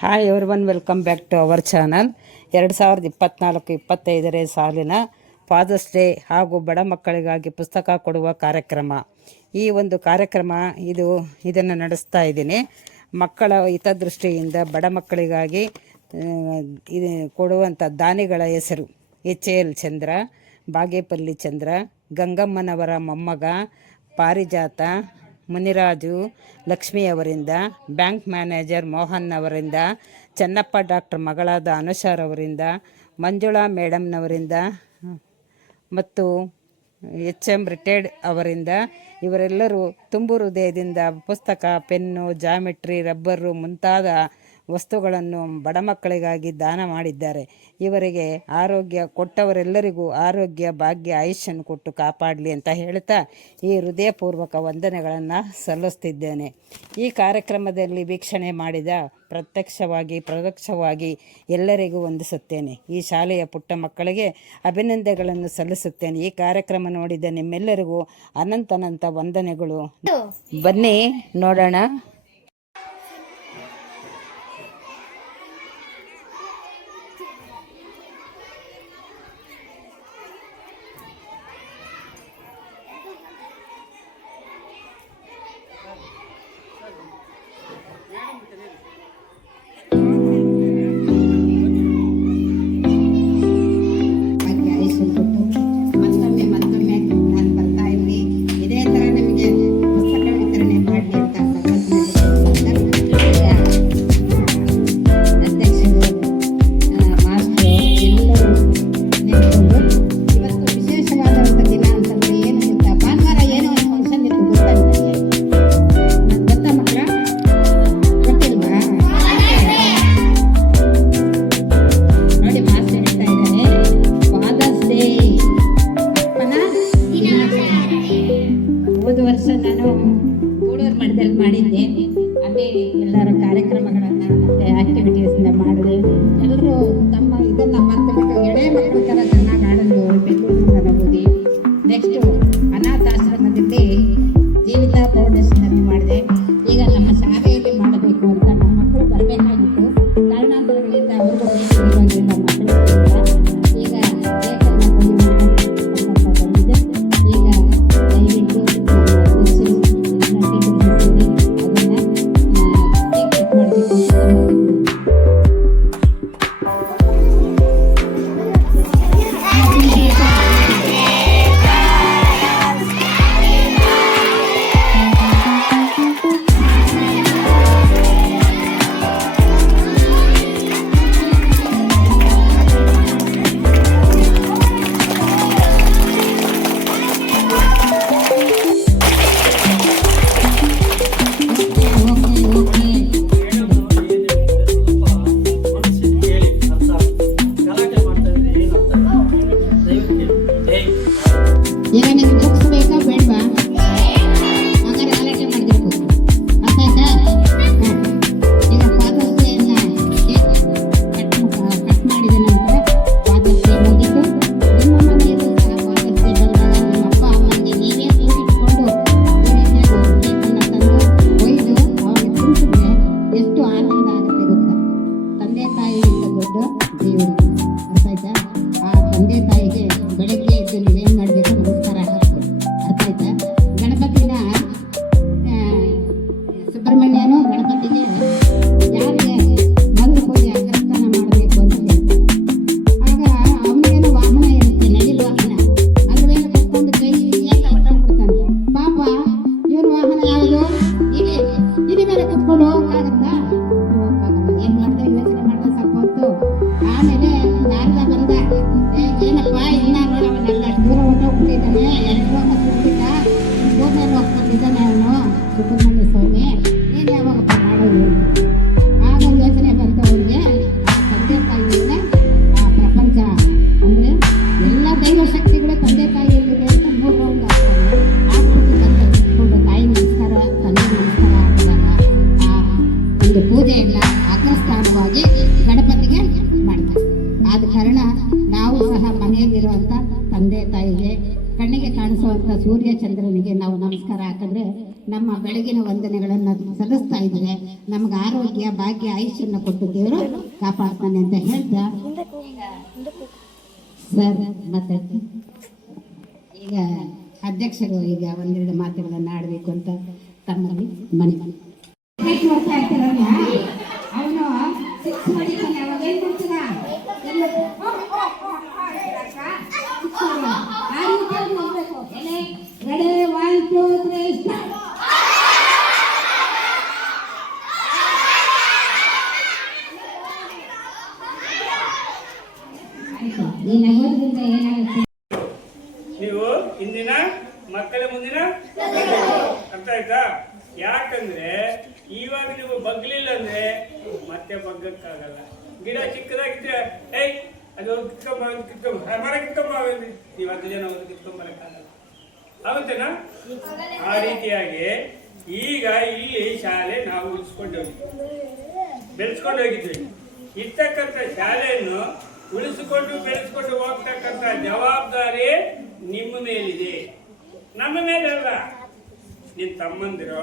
Hi everyone, welcome back to our channel. 2024-25 ಸಾಲಿನ fathers day ಹಾಗೂ ಬಡ ಮಕ್ಕಳಿಗಾಗಿ ಪುಸ್ತಕ ಕೊಡುವ ಕಾರ್ಯಕ್ರಮ. ಈ ಒಂದು ಕಾರ್ಯಕ್ರಮ ಇದನ್ನು ನಡೆಸ್ತಾ ಇದ್ದೀನಿ. ಮಕ್ಕಳ ಹಿತದೃಷ್ಟಿಯಿಂದ ಬಡ ಮಕ್ಕಳಿಗಾಗಿ ಕೊಡುವಂಥ ದಾನಿಗಳ ಹೆಸರು HAL ಚಂದ್ರ, ಬಾಗೇಪಲ್ಲಿ ಚಂದ್ರ, ಗಂಗಮ್ಮನವರ ಮೊಮ್ಮಗ ಪಾರಿಜಾತ, ಮುನಿರಾಜು ಲಕ್ಷ್ಮಿಯವರಿಂದ, ಬ್ಯಾಂಕ್ ಮ್ಯಾನೇಜರ್ ಮೋಹನ್ ಅವರಿಂದ, ಚೆನ್ನಪ್ಪ ಡಾಕ್ಟರ್ ಮಗಳಾದ ಅನುಷಾರವರಿಂದ, ಮಂಜುಳಾ ಮೇಡಮ್ನವರಿಂದ ಮತ್ತು HM ರಿಟೈರ್ಡ್ ಅವರಿಂದ, ಇವರೆಲ್ಲರೂ ತುಂಬು ಹೃದಯದಿಂದ ಪುಸ್ತಕ, ಪೆನ್ನು, ಜಾಮೆಟ್ರಿ, ರಬ್ಬರು ಮುಂತಾದ ವಸ್ತುಗಳನ್ನು ಬಡ ಮಕ್ಕಳಿಗಾಗಿ ದಾನ ಮಾಡಿದ್ದಾರೆ. ಇವರಿಗೆ ಆರೋಗ್ಯ ಕೊಟ್ಟವರೆಲ್ಲರಿಗೂ ಆರೋಗ್ಯ, ಭಾಗ್ಯ, ಆಯುಷ್ಯನ್ನು ಕೊಟ್ಟು ಕಾಪಾಡಲಿ ಅಂತ ಹೇಳ್ತಾ ಈ ಹೃದಯಪೂರ್ವಕ ವಂದನೆಗಳನ್ನು ಸಲ್ಲಿಸ್ತಿದ್ದೇನೆ. ಈ ಕಾರ್ಯಕ್ರಮದಲ್ಲಿ ವೀಕ್ಷಣೆ ಮಾಡಿದ ಪ್ರತ್ಯಕ್ಷವಾಗಿ ಪರೋಕ್ಷವಾಗಿ ಎಲ್ಲರಿಗೂ ವಂದಿಸುತ್ತೇನೆ. ಈ ಶಾಲೆಯ ಪುಟ್ಟ ಮಕ್ಕಳಿಗೆ ಅಭಿನಂದನೆಗಳನ್ನು ಸಲ್ಲಿಸುತ್ತೇನೆ. ಈ ಕಾರ್ಯಕ್ರಮ ನೋಡಿದ ನಿಮ್ಮೆಲ್ಲರಿಗೂ ಅನಂತ ವಂದನೆಗಳು. ಬನ್ನಿ ನೋಡೋಣ. ನಾನು ಗೂಡೂರು ಮಠದಲ್ಲಿ ಮಾಡಿದ್ದೆ. ಅಲ್ಲಿ ಎಲ್ಲರ ಕಾರ್ಯಕ್ರಮಗಳನ್ನು ಮತ್ತು ಆ್ಯಕ್ಟಿವಿಟೀಸ್ನ ಮಾಡಿದೆ. ಎಲ್ಲರೂ ತಮ್ಮ ಇದನ್ನು ಮರೆತುಬಿಟ್ಟು ಎಳೆ ಮಕ್ಕಳು ಥರ ಚೆನ್ನಾಗಿ ಆಡಲು ಬೆಂಗಳೂರಿನಿಂದ ಓದಿ ನೆಕ್ಸ್ಟು ಅನಾಥಾಶ್ರಮದಲ್ಲಿ ಜೀವಿತ ಫೌಂಡೇಶನಲ್ಲಿ ಮಾಡಿದೆ. ಈಗ ನಮ್ಮ ಶಾಲೆಯಲ್ಲಿ ಮಾಡಬೇಕು ಅಂತ ನಮ್ಮ ಮಕ್ಕಳು ಬರಬೇಕಾಗಿತ್ತು. ಕಾರಣಾಂತರಗಳಿಂದ ಅವ್ರಿಗೂ ಇರೋದ್ರಿಂದ ಮಕ್ಕಳು ಈಗ ಬಂದಿದೆ. ಈಗ ದಯವಿಟ್ಟು ಈಗ ನಿಮ್ಗೆ ಬುಕ್ಸ್ ಬೇಕಾ ಬೇಡವಾ? ಹಾಗಾದ್ರೆ ಗಲಾಟೆ ಮಾಡಬೇಕು, ಅರ್ಥ ಆಯ್ತಾ? ಈಗ ಫಾದರ್ಸ್ ಡೇನ ಕಟ್ ಮಾಡಿದ ನಂತರ ಫಾದರ್ಸ್ ಡೇ ಮುಗಿತು. ನಿಮ್ಮ ಮನೆಯಲ್ಲೂ ಸಹ ಫಾದರ್ಸ್ ಡೇ ಬಂದಾಗ ನಿಮ್ಮ ಅಪ್ಪ ಅಮ್ಮನಿಗೆ ನೀವೇ ಕೂಡಿಟ್ಕೊಂಡು ಕೇಕನ್ನು ತಂದು ಒಯ್ದು ಅವಾಗ ತಿನ್ಸಿದ್ರೆ ಎಷ್ಟು ಆನಂದ ಆಗುತ್ತೆ ಗೊತ್ತಾ? ತಂದೆ ತಾಯಿಗಿಂತ ದೊಡ್ಡ ದೇವರು, ಅರ್ಥ ಆಯ್ತಾ? ಆ ತಂದೆ ತಾಯಿಗೆ ಬೆಳಗ್ಗೆ ಎದ್ದು ನೀವೇನು ಮಾಡಬೇಕು? ನಮಸ್ಕಾರ ಹಾಕ್ಬೇಕು, ಅರ್ಥ ಆಯ್ತಾ? ಗಣಪತಿನ ಸುಬ್ರಹ್ಮಣ್ಯನು ಗಣಪತಿಗೆ ಯಾರಿಗೆ ಮೊದಲು ಪೂಜೆ ಅಗ್ರಸ್ಥಾನ ಮಾಡಬೇಕು ಅಂತ ಹೇಳ್ತಾರೆ. ಆಗ ಅವನಿಗೇನು ವಾಹನ ಇರುತ್ತೆ, ನವಿಲು ವಾಹನ. ಅದ್ರ ಮೇಲೆ ಕಟ್ಕೊಂಡು ಕೈ ಅಂತ ಹೊಟ್ಟೋಗ್ಬಿಡ್ತಾನೆ. ಪಾಪ ಇವನ ವಾಹನ ಯಾವುದು? ಇಲಿ ಮೇಲೆ ಕುತ್ಕೊಂಡು ಹೋಗಕ್ಕಾಗತ್ತಾ? ಹೋಗಕ್ಕಾಗಲ್ಲ. ಏನು ಮಾಡಿದೆ? ಯೋಚನೆ ಮಾಡಿದೆ ಸ್ವಲ್ಪ ಹೊತ್ತು. ಆಮೇಲೆ ನಾರದ ಬಂದ, ಏನಪ್ಪ ಇನ್ನ ನೋಡವನ್ನೆಲ್ಲ ದೂರ ಹೊಟ್ಟೋಗ್ಬಿಟ್ಟಿದ್ದಾನೆ, ಎಲ್ಲರೂ ಸುಟ್ಬಿಟ್ಟ, ಗೋಮೇಲೆ ಹೋಗ್ಕೊಂಡಿದ್ದಾನೆ ಅವನು ಸುಬ್ರಹ್ಮಣ್ಯ ಸ್ವಾಮಿ, ನೀನು ಯಾವಾಗಪ್ಪ ಮಾಡೋದು? ಆಗ ಯೋಚನೆ ಬಂತು ಅವ್ರಿಗೆ. ಆ ತಂದೆ ತಾಯಿಯಿಂದ ಆ ಪ್ರಪಂಚ ಅಂದರೆ ಎಲ್ಲ ದೈವ ಶಕ್ತಿಗಳು ತಂದೆ ತಾಯಿಯಲ್ಲಿದೆ ಅಂತ 3 ರೌಂಡ್ ಆಗ್ತಾನೆ. ಆಗ್ಬಿಟ್ಟು ತಾಯಿ ನಮಸ್ಕಾರ, ತಂದೆ ನಮಸ್ಕಾರ ಹಾಕಿದಾಗ ಆ ಒಂದು ಪೂಜೆ ಎಲ್ಲ ಅಗ್ರಸ್ಥಾನವಾಗಿ ಗಣಪತಿಗೆ ಮಾಡ್ತಾರೆ. ಆದ ಕಾರಣ ನಾವು ಸಹ ಮನೆಯಲ್ಲಿರುವಂಥ ತಂದೆ ತಾಯಿಗೆ ಕಣ್ಣಿಗೆ ಕಾಣಿಸುವಂಥ ಸೂರ್ಯ ಚಂದ್ರನಿಗೆ ನಾವು ನಮಸ್ಕಾರ ಹಾಕಿದ್ರೆ ನಮ್ಮ ಬೆಳಗಿನ ವಂದನೆಗಳನ್ನು ಸಲ್ಲಿಸ್ತಾ ಇದ್ರೆ ನಮ್ಗೆ ಆರೋಗ್ಯ ಭಾಗ್ಯ ಆಯುಷ್ಯನ ಕೊಟ್ಟು ದೇವರು ಕಾಪಾಡ್ತಾನೆ ಅಂತ ಹೇಳ್ತಾ ಸರ್ ಮಾತಾಡ್ತೀನಿ. ಈಗ ಅಧ್ಯಕ್ಷರು ಈಗ ಒಂದೆರಡು ಮಾತುಗಳನ್ನು ಆಡಬೇಕು ಅಂತ ತಮ್ಮಲ್ಲಿ ಮನೆ ನೋಡ್ತಾ ಇರ್ತಾರಲ್ಲ ಅವನು ಸಿಕ್ಸ್ ಹೊಡಿತಾನೆ. ಅವಾಗ ಏನ್ ಮಾಡ್ತೀರಾ? ಆ ರೀತಿಯಾಗಿ ಹೋಗ್ಬೇಕು. Ready 1 2 3 start. ಆಯ್ತು, ಈ ನಗೋದ್ರಿಂದ ಏನಾಗುತ್ತೆ? ನೀವು ಇಂದಿನ ಮಕ್ಕಳ ಮುಂದಿನ ಅರ್ಥ ಆಯ್ತಾ? ಯಾಕಂದ್ರೆ ಇವಾಗ ನೀವು ಬಗ್ಲಿಲ್ಲ ಅಂದ್ರೆ ಮತ್ತೆ ಬಗ್ಗಕ್ಕಾಗಲ್ಲ. ಗಿಡ ಚಿಕ್ಕದಾಗಿದ್ರೆ ಏಯ್ ಅದು ಕಿತ್ಕೊಂಬ ಮರ ಕಿತ್ಕೊಂಬ ನೀವು 10 ಜನ ಒಂದು ಕಿತ್ಕೊಂಬರಕ್ಕಾಗಲ್ಲ. ಆಗುತ್ತೇನಾ? ಆ ರೀತಿಯಾಗಿ ಈಗ ಇಲ್ಲಿ ಶಾಲೆ ನಾವು ಬೆಳೆಸ್ಕೊಂಡು ಹೋಗಿದ್ವಿ. ಇರ್ತಕ್ಕಂಥ ಶಾಲೆಯನ್ನು ಉಳಿಸಿಕೊಂಡು ಬೆಳೆಸ್ಕೊಂಡು ಹೋಗ್ತಕ್ಕಂಥ ಜವಾಬ್ದಾರಿ ನಿಮ್ಮ ಮೇಲಿದೆ, ನಮ್ಮ ಮೇಲಲ್ಲ. ನಿನ್ನ ತಮ್ಮಂದಿರೋ